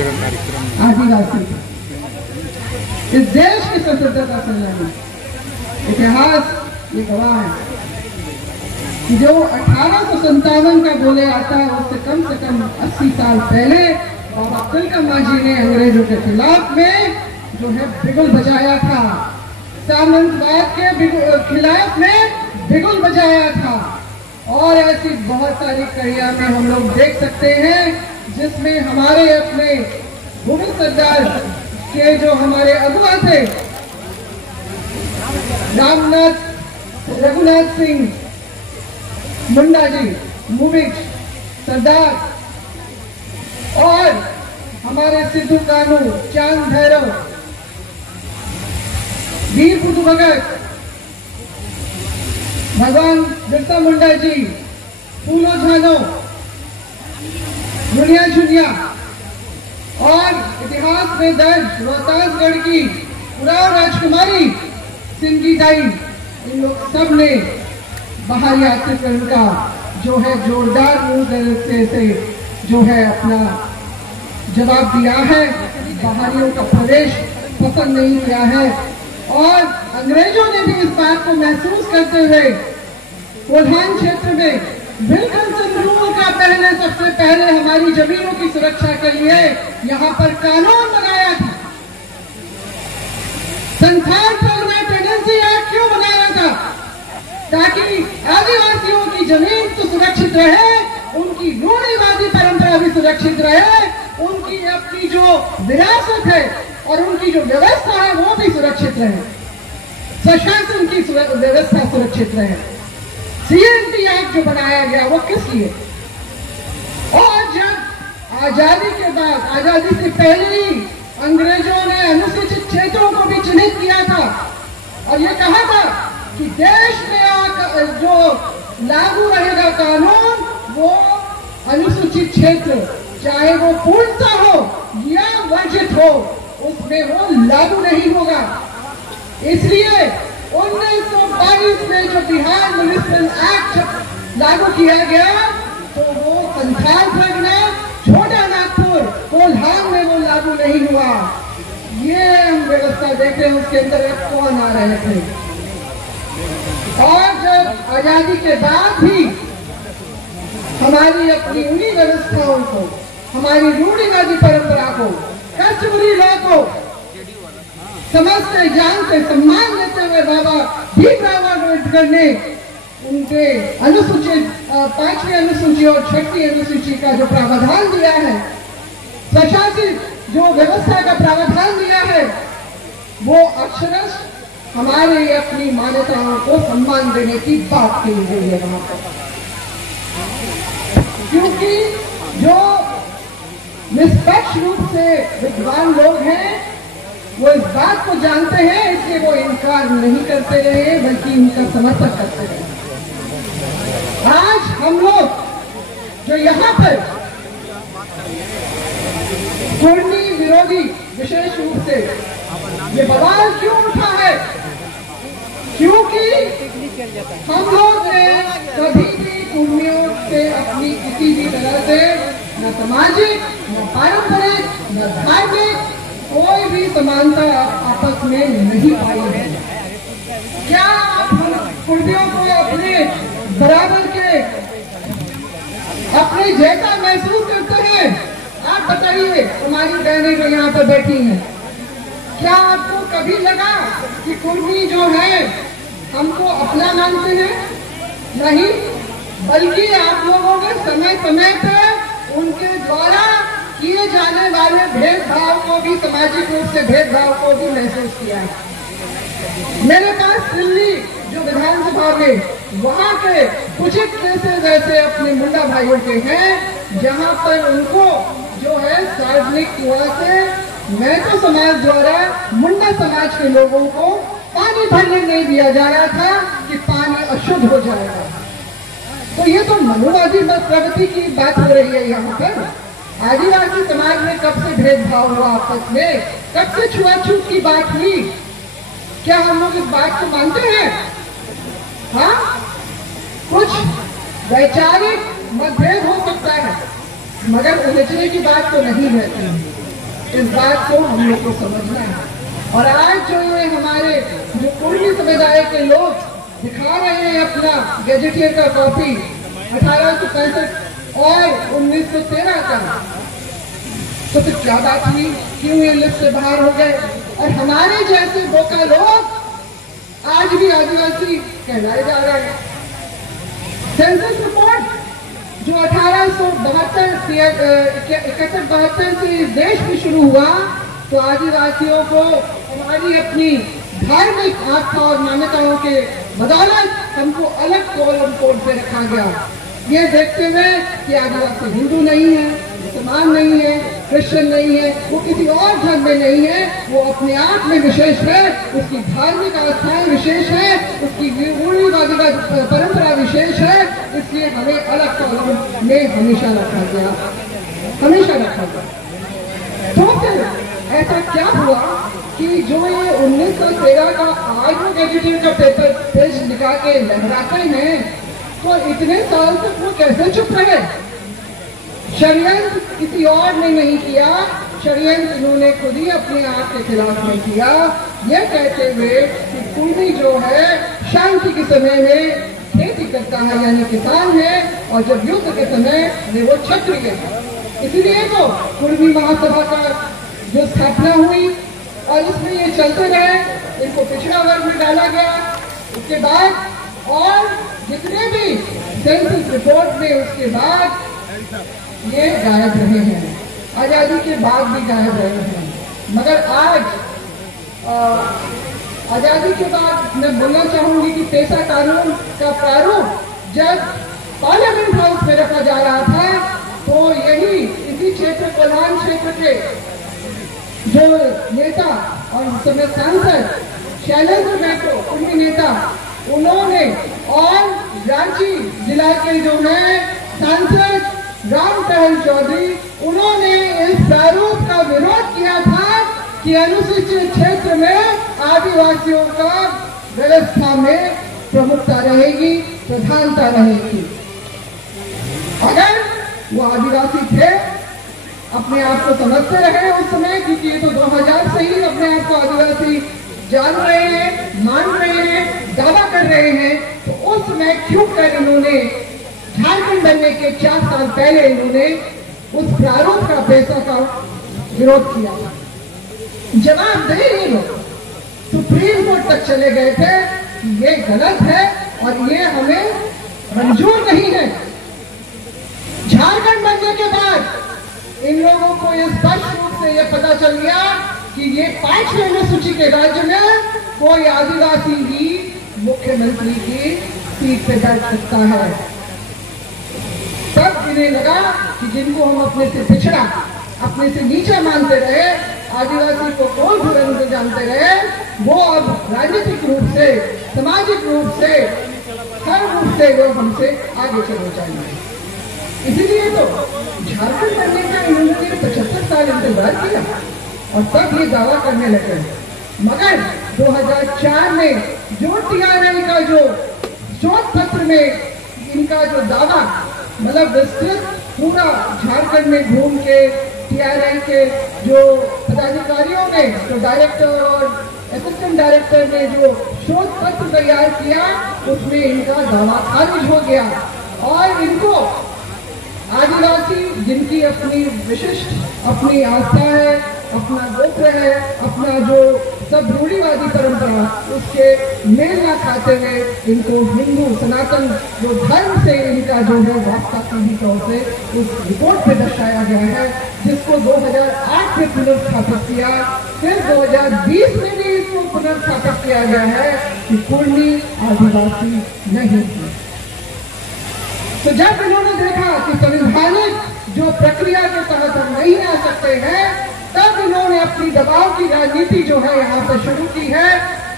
आदिवासी इस देश की स्वतंत्रता संग्रामी इतिहास ये गवाह है कि जो 1857 का बोले आता है उससे कम 80 साल पहले बाबा तिलका मांझी ने अंग्रेजों के खिलाफ में जो है बिगुल बजाया था, सामंतवाद के खिलाफ में बिगुल बजाया था। और ऐसी बहुत सारी कड़ियां में हम लोग देख सकते हैं जिसमें हमारे अपने भूमि सरदार के जो हमारे अगुआ थे रघुनाथ सिंह मुंडा जी, मूविज सरदार, और हमारे सिद्धू कानू, चांद भैरव, वीर बुद्धू भगत, भगवान बिरसा मुंडा जी, फूलो झानो, दुनिया झुनिया, और इतिहास में दर्ज रोहतासगढ़ की उराव राजकुमारी सिंगी दाई, इन लोग सब ने बाहरी आक्रमण का जो है जोरदार मुंह से जो है अपना जवाब दिया है। बाहरियों का प्रवेश पसंद नहीं किया है और अंग्रेजों ने भी इस बात को महसूस करते हुए कोल्हान क्षेत्र में विल्किंसन रूल का सबसे पहले हमारी जमीनों की सुरक्षा के लिए यहाँ पर कानून बनाया था। संथाल परमानेंट टेनेंसी एक्ट क्यों बनाया था? ताकि आदिवासियों की जमीन तो सुरक्षित रहे, उनकी रूढ़िवादी परंपरा भी सुरक्षित रहे, उनकी अपनी जो विरासत है और उनकी जो व्यवस्था है वो भी सुरक्षित रहे, प्रशासन की व्यवस्था सुरक्षित रहे। सीएनटी एक्ट जो बनाया गया वो किस लिए? और जब आजादी के बाद, आजादी से पहले ही अंग्रेजों ने अनुसूचित क्षेत्रों को भी चिन्हित किया था और ये कहा था कि देश में जो लागू रहेगा कानून वो अनुसूचित क्षेत्र चाहे वो पूर्णता हो या वर्जित हो उसमें वो लागू नहीं होगा। इसलिए 1922 में जो बिहार म्युनिसिपल एक्ट लागू किया गया तो वो संथाल परगना, छोटा नागपुर, कोल्हान में वो लागू नहीं हुआ। ये हम व्यवस्था देख रहे हैं, उसके अंदर कौन आ रहे थे। और जब आजादी के बाद भी हमारी अपनी उन्हीं व्यवस्थाओं को, हमारी रूढ़िवादी परंपरा को, कस्टमरी लॉ को समझते, जानते, सम्मान देते हुए बाबा भीमराव अम्बेडकर ने उनके अनुसूचित 5वीं अनुसूची और 6वीं अनुसूची का जो प्रावधान दिया है, प्रशासित जो व्यवस्था का प्रावधान दिया है, वो अक्षरश हमारे अपनी मान्यताओं को सम्मान देने की बात कही गई है वहां पर। क्योंकि जो निष्पक्ष रूप से विद्वान लोग हैं वो इस बात को जानते हैं, इसलिए वो इनकार नहीं करते रहे बल्कि इनका समर्थन करते रहे। आज हम लोग जो यहाँ पर कुर्मी विरोधी विशेष रूप से ये बवाल क्यों उठा है? क्योंकि हम लोग ने कभी भी कुर्मियों से अपनी किसी भी तरह से न सामाजिक, न पारंपरिक, न धार्मिक कोई भी समानता आपस में नहीं पाई है। क्या हम कुर्मियों को अपने बराबर के, अपने जैसा महसूस करते हैं? आप बताइए, हमारी बहनें जो यहाँ पर बैठी हैं, क्या आपको कभी लगा कि कुर्मी जो है हमको अपना मानते हैं? नहीं, बल्कि आप लोगों ने समय समय पर उनके द्वारा किए जाने वाले भेदभाव को भी, सामाजिक रूप से भेदभाव को भी महसूस किया है। मेरे पास दिल्ली जो विधानसभा में वहां के उचित केसेस ऐसे अपने मुंडा भाइयों के हैं जहां पर उनको जो है सार्वजनिक कुआं से महतो समाज द्वारा मुंडा समाज के लोगों को पानी भरने नहीं दिया जा रहा था कि पानी अशुद्ध हो जाएगा। तो ये तो मनुवादी प्रगति की बात हो रही है यहाँ पर। आदिवासी समाज में कब से भेदभाव हुआ आपस में? कब से छुआछूत की बात हुई? क्या हम लोग इस बात को मानते हैं? हाँ, कुछ वैचारिक मतभेद हो सकता है मगर उलझने की बात तो नहीं रहती। इस बात को हम लोग को समझना है। और आज जो ये हमारे जो कुर्मी समुदाय के लोग दिखा रहे हैं अपना गैजेटियर का कॉपी 1865 और 1913 का, तो फिर क्या बात हुई, क्यों ये लिस्ट से बाहर हो गए? और हमारे जैसे बोका लोग आज भी आदिवासी कहलाए जा रहे हैं। सेंसस रिपोर्ट जो 1871-72 से इस देश में शुरू हुआ, तो आदिवासियों को हमारी अपनी धार्मिक आस्था और मान्यताओं के बदौलत हमको अलग कॉलम कोड पे रखा गया, ये देखते हुए कि आदिवासी हिंदू नहीं है, मुसलमान नहीं है, क्रिश्चियन नहीं है, वो किसी और धर्म में नहीं है, वो अपने आप में विशेष है, उसकी धार्मिक आस्थाएं विशेष है, उसकी रूढ़िवादी परंपरा विशेष है, इसलिए हमें अलग कॉलम में हमेशा रखा गया, हमेशा रखा गया। तो फिर ऐसा क्या हुआ कि जो ये 1913 का आज वो गैजेटियर का पेपर पेज निकाल के लहराते हैं, तो इतने साल तक वो कैसे चुप रहे? षड्यंत्र किसी और ने नहीं किया, षड्यंत्र इन्होंने खुद ही अपने आप के खिलाफ में किया, ये कहते हुए कि कुर्मी जो है शांति के समय में खेती करता है यानी किसान है, और जब युद्ध के समय में वो क्षत्रिय है। इसीलिए तो कुर्मी महासभा का जो स्थापना हुई और इसमें ये चलते रहे, इनको पिछड़ा वर्ग में डाला गया। उसके बाद और जितने भी सेंसस रिपोर्ट में उसके बाद ये गायब रहे हैं, आजादी के बाद भी गायब रहे हैं। मगर आज आजादी के बाद मैं बोलना चाहूंगी कि पेशा कानून का प्रारूप जब पार्लियामेंट हाउस में रखा जा रहा था, तो यही इसी क्षेत्र कोल्हान क्षेत्र के जो नेता और उस समय सांसद शैलेंद्र महतो कुर्मी नेता, उन्होंने और रांची जिला के जो है सांसद राम टहल चौधरी, उन्होंने इस प्रारूप का विरोध किया था कि अनुसूचित क्षेत्र में आदिवासियों का व्यवस्था में प्रमुखता रहेगी, प्रधानता रहेगी। अगर वो आदिवासी थे, अपने आप को समझते रहे उस समय, क्योंकि ये तो 2000 से ही अपने आप को आदिवासी जान रहे हैं, मान रहे हैं, दावा कर रहे हैं, तो उस समय क्यों कर इन्होंने झारखंड बनने के 4 साल पहले इन्होंने उस प्रारूप का पेशा का विरोध किया? जवाब दे ये लोग सुप्रीम कोर्ट तक चले गए थे कि ये गलत है और ये हमें मंजूर नहीं है। झारखंड बनने के बाद इन लोगों को ये स्पष्ट रूप से ये पता चल गया कि ये 5वें अनुसूची के राज्य में कोई आदिवासी ही मुख्यमंत्री की सीट पे बैठ सकता है। तब इन्हें लगा कि जिनको हम अपने से पिछड़ा, अपने से नीचे मानते रहे, आदिवासी को कोई भी रंग से जानते रहे, वो अब राजनीतिक रूप से, सामाजिक रूप से, हर रूप से वो हमसे आगे चलना चाहिए। इसीलिए तो झारखंड बनने का इन्होंने 75 साल इंतजार किया और तब ये दावा करने लगे। मगर 2004 में जो टीआरआई का जो शोध पत्र में इनका जो दावा, मतलब विस्तृत पूरा झारखंड में घूम के टीआरआई के जो पदाधिकारियों ने, जो डायरेक्टर और असिस्टेंट डायरेक्टर ने जो शोध पत्र तैयार किया, उसमें इनका दावा खारिज हो गया। और इनको आदिवासी, जिनकी अपनी विशिष्ट अपनी आस्था है, अपना गोत्र है, अपना जो सब रूढ़िवादी परंपरा, उसके मेल न खाते हुए इनको हिंदू सनातन जो धर्म से इनका जो है वास्ता पूरी तौर से उस रिपोर्ट पे दर्शाया गया है, जिसको 2008 में पुनर्स्थापित किया, फिर 2020 में भी इसको पुनर्स्थापित किया गया है कि कुर्मी आदिवासी नहीं है। तो जब इन्होंने देखा कि संवैधानिक जो प्रक्रिया के तहत हम नहीं आ सकते हैं, तब इन्होंने अपनी दबाव की राजनीति जो है यहाँ से शुरू की है।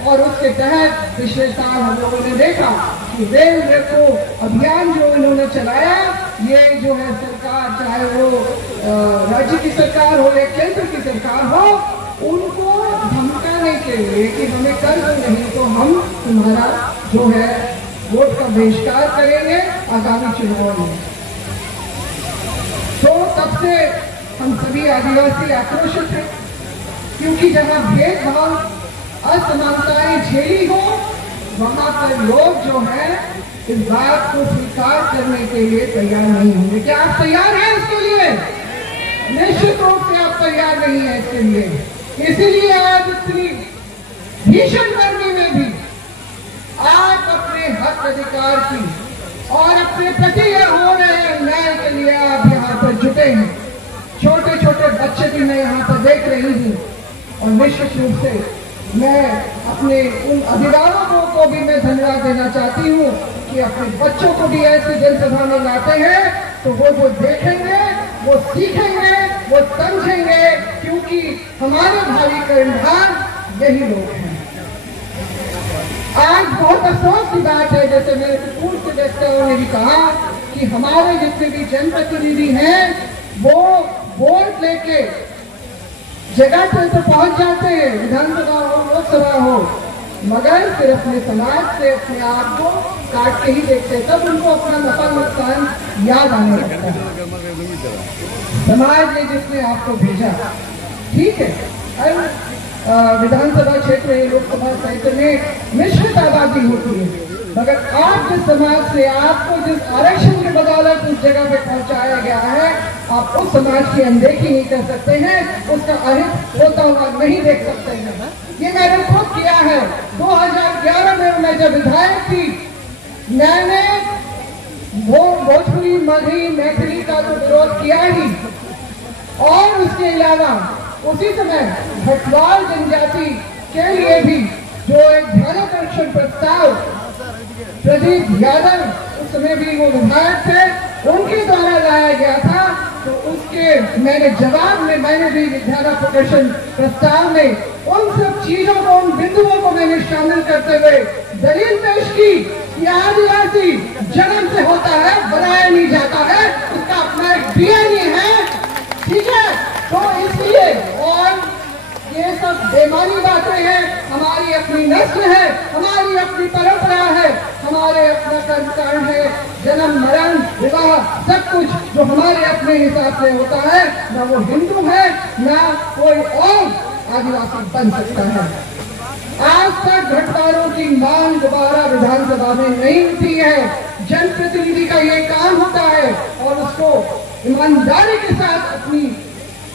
और उसके तहत पिछले साल हम लोगों ने देखा कि रेल रेको अभियान जो इन्होंने चलाया, ये जो है सरकार, चाहे वो राज्य की सरकार हो या केंद्र की सरकार हो, उनको धमकाने के लिए कि हमें कर दो, नहीं तो हम तुम्हारा जो है वोट का बहिष्कार करेंगे आगामी चुनाव में। तो तब से हम सभी आदिवासी आक्रोशित हैं, क्योंकि जहाँ भेदभाव असमानताएं झेली हो वहां पर लोग जो है इस बात को स्वीकार करने के लिए तैयार नहीं होंगे। क्या आप तैयार हैं इसके लिए? निश्चित रूप से आप तैयार नहीं है इसके लिए। इसीलिए आज इतनी भीषण गर्मी में भी आप अपने हक अधिकार की और अपने प्रति हो रहे अन्याय के लिए आप यहाँ पर जुटे हैं। छोटे छोटे बच्चे भी मैं यहाँ पर देख रही हूँ और निश्चित रूप से मैं अपने उन अभिभावकों को भी मैं धन्यवाद देना चाहती हूँ कि अपने बच्चों को भी ऐसी जनसभा में लाते हैं तो वो देखेंगे, वो सीखेंगे, वो समझेंगे, क्योंकि हमारे भावी कर्णधार यही लोग हैं। आज बहुत अफसोस की बात है, जैसे मेरे पूर्व के वक्ताओं ने भी कहा कि हमारे जितने भी जनप्रतिनिधि हैं वो वोट लेके जगह पर तो पहुंच जाते हैं, विधानसभा हो लोकसभा हो, मगर फिर अपने समाज से अपने आप को काट के ही देखते हैं। तब उनको अपना नफा नुकसान याद आने लगता है। समाज ने जिसने आपको भेजा, ठीक है, विधानसभा क्षेत्र लोकसभा क्षेत्र में मिश्रित आबादी होती है, मगर आप जिस समाज से आपको जिस आरक्षण के बदौलत उस जगह पे पहुंचाया गया है, आप उस समाज की अनदेखी नहीं कर सकते हैं, उसका अहित होता हुआ नहीं देख सकते हैं। ये मैंने खुद किया है। 2011 में मैं जब विधायक थी, मैंने भोजपुरी मगही मैथिली का तो विरोध किया ही, और उसके अलावा उसी समय भटवाल जनजाति के लिए भी जो एक ध्यानाकर्षण प्रस्ताव प्रदीप यादव उस समय भी वो विधायक थे, उनके द्वारा लाया गया था, तो उसके मैंने जवाब में मैंने भी ध्यानाकर्षण प्रस्ताव में उन सब चीजों को, उन बिंदुओं को मैंने शामिल करते हुए दलील पेश की कि आदिवासी जन्म से होता है, बनाया नहीं जाता है, उसका अपना एक डीएनए है, ठीक है। तो इसलिए, और ये सब बेमानी बातें हैं, हमारी अपनी नस्ल है, हमारी अपनी परंपरा है, हमारे अपना कर्मकांड है, जन्म मरण विवाह सब कुछ जो हमारे अपने हिसाब से होता है, ना वो हिंदू है ना कोई और आदिवासी बन सकता है। आज तक घटवारों की मांग दोबारा विधानसभा में नहीं उठी है। जनप्रतिनिधि का ये काम होता है और उसको ईमानदारी के साथ अपनी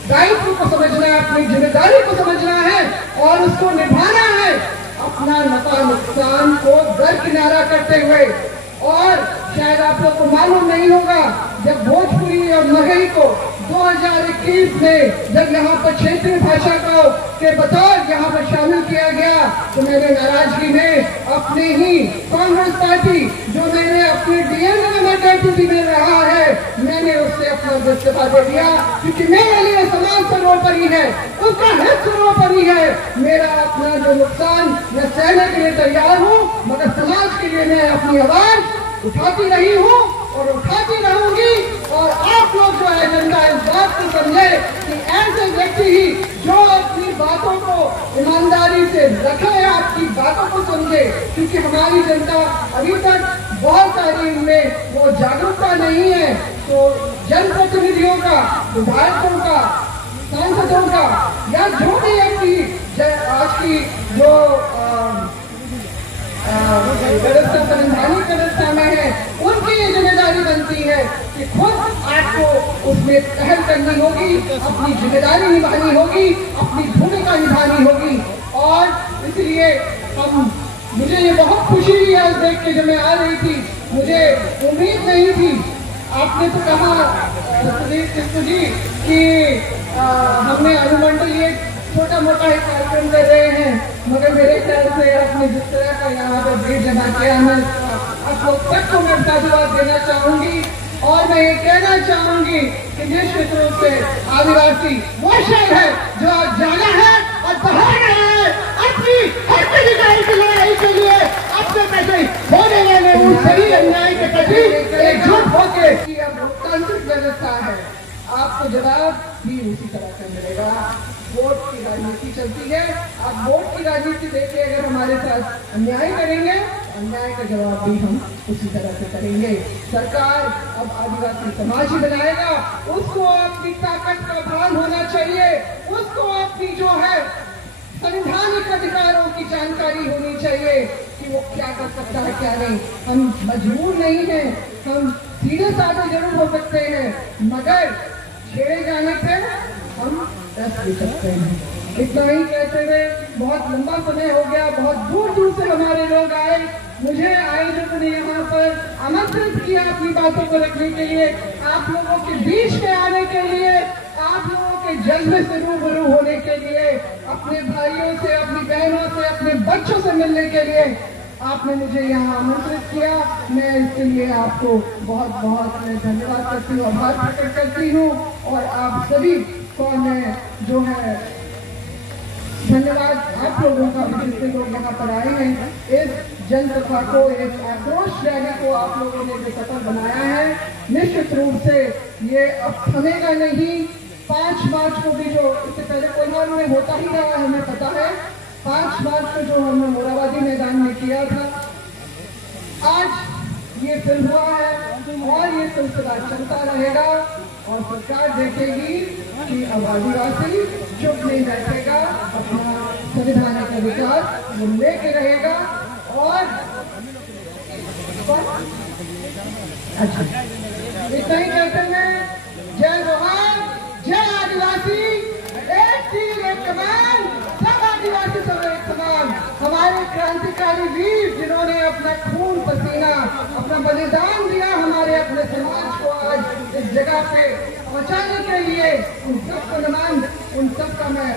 दायित्व को समझना है, अपनी जिम्मेदारी को समझना है और उसको निभाना है, अपना नफा नुकसान को दरकिनारा करते हुए। और शायद आप लोग को मालूम नहीं होगा, जब भोजपुरी और मगही को 2021 में जब यहाँ पर क्षेत्रीय भाषा के बतौर यहाँ पर शामिल किया गया, तो मेरे नाराजगी में अपने ही कांग्रेस पार्टी जो मैंने अपने डीएनए में कैटेगरी में रहा है, मैंने उससे अपना इस्तीफा दे दिया, क्योंकि मेरे लिए समाज सर्वोपरि है, उसका हित सर्वोपरि है। मेरा अपना जो नुकसान मैं सहने के लिए तैयार हूँ, मगर समाज के लिए मैं अपनी आवाज उठाती रही हूँ और उठाती रहूंगी। और आप लोग जो है जनता इस बात को समझे कि ऐसे व्यक्ति ही जो अपनी बातों को ईमानदारी से रखे, आपकी बातों को समझे, क्योंकि हमारी जनता अभी तक बहुत सारी इनमें वो जागरूकता नहीं है। तो जनप्रतिनिधियों का, विधायकों का, सांसदों का या जो भी व्यक्ति आज की जो व्यवस्था संवैधानिक व्यवस्था में है, उनकी ये जिम्मेदारी बनती है कि खुद आपको उसमें पहल करनी होगी, अपनी जिम्मेदारी निभानी होगी, अपनी भूमिका निभानी होगी। और इसलिए मुझे ये बहुत खुशी हुई आज देख के, जब मैं आ रही थी मुझे उम्मीद नहीं थी। आपने तो कहा सतजीत जी कि हमने अनुमंडल ये छोटा मोटा ही कार्यक्रम कर रहे हैं, मगर मेरे ख्याल से आपने जिस तरह का यहाँ पर भीड़ जमा किया, मैं आप लोग तक को मैं साधुवाद देना चाहूंगी। और मैं ये कहना चाहूंगी कि निश्चित रूप से आदिवासी वो शहर है जो आज जाना है और बाहर रहा है अपनी हक अधिकार की लड़ाई के लिए, अपने प्रति होने वाले उन सही अन्याय के प्रति एकजुट होकर। अब लोकतांत्रिक व्यवस्था है, आपको जवाब भी उसी तरह से मिलेगा। वोट की राजनीति चलती है, आप वोट की राजनीति देखिए, अगर हमारे साथ अन्याय करेंगे अन्याय का जवाब भी हम उसी तरह से करेंगे। सरकार अब आदिवासी समाज ही बनाएगा, उसको अपनी ताकत का भान होना चाहिए, उसको अपनी जो है संवैधानिक अधिकारों की जानकारी होनी चाहिए कि वो क्या कर सकता है क्या नहीं। हम मजबूर नहीं हैं, हम सीधे साधे जरूर हो सकते हैं, मगर छेड़े जाने पे हम डस भी सकते हैं। इतना ही कहते हुए बहुत लंबा समय हो गया, बहुत दूर दूर से हमारे लोग आए, मुझे आयोजक ने यहाँ पर आमंत्रित किया अपनी बातों को रखने के लिए, आप लोगों के बीच में आने के लिए, आप लोगों के जज्बे से रूबरू होने के लिए, अपने भाइयों से, अपनी बहनों से, अपने बच्चों से मिलने के लिए आपने मुझे यहाँ आमंत्रित किया। मैं इसके लिए आपको बहुत बहुत मैं धन्यवाद करती हूँ, आभार प्रकट करती हूँ। और आप सभी को मैं जो है धन्यवाद आप लोगों का, जितने लोग यहाँ पर आए हैं, इस जनसभा को, इस आक्रोश रैली को आप लोगों ने जो सफल बनाया है, निश्चित रूप से ये अब थमेगा नहीं। 5 मार्च को भी, जो इससे पहले कोल्हापुर में होता ही रहा है, हमें पता है, 5 मार्च को जो हमने मोराबादी मैदान में किया था, आज ये फिर हुआ है और ये सिलसिला चलता रहेगा। और सरकार देखेगी कि अब आदिवासी चुप नहीं बैठेगा, अपना संवैधानिक अधिकार वो लेके रहेगा। और अच्छा, इतना ही कहते हैं, जय जोहार, जय आदिवासी, एक तीर एक कमान, सब आदिवासी सब एक समान। हमारे क्रांतिकारी वीर जिन्होंने अपना खून पसीना, अपना बलिदान दिया हमारे अपने समाज को आज इस जगह पे पहुंचाने के लिए, उन सबको नमन, उन सबका मैं